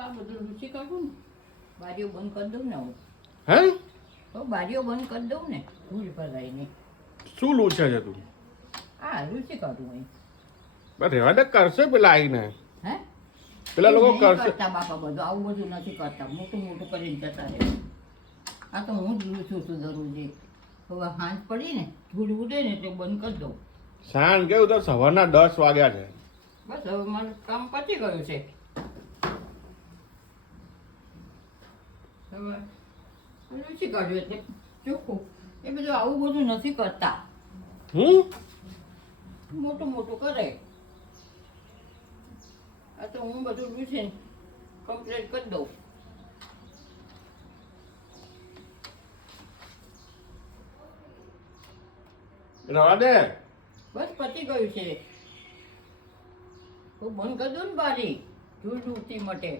આ બધું રુચિ કાઢું ને બારીઓ બંધ કરી દઉં ને હું હે તો બારીઓ બંધ કરી દઉં ને ધૂળ ભરાય નહીં શું લૂછે છે તું હા રુચિ કાઢું અહીં બસ રહેવા દે કરશે પેલા આવીને હે પેલા લોકો નહીં કરશે કરતા બાપા બધું આવું બધું નથી કરતા મોટું મોટું કરીને જતા રહે આ તો હું જ લૂછું છું દરરોજે હવે હાંજ પડી ને ધૂળ ઉડે ને તો બંધ કરી દઉં સાંજ કેવું તો સવારના 10 વાગ્યા છે બસ હવે મારું કામ પતી ગયું છે હવે રુચિ કાઢ્યું એટલે ચોખ્ખું એ બધું આવું બધું નથી કરતા મોટું મોટું કરે આ તો હું બધું લૂછીને કમ્પ્લીટ કરી દઉં રહેવા દે બસ પતી ગયું છે તો બંધ કરી દઉં ને બારી ધૂળ ઉડતી માટે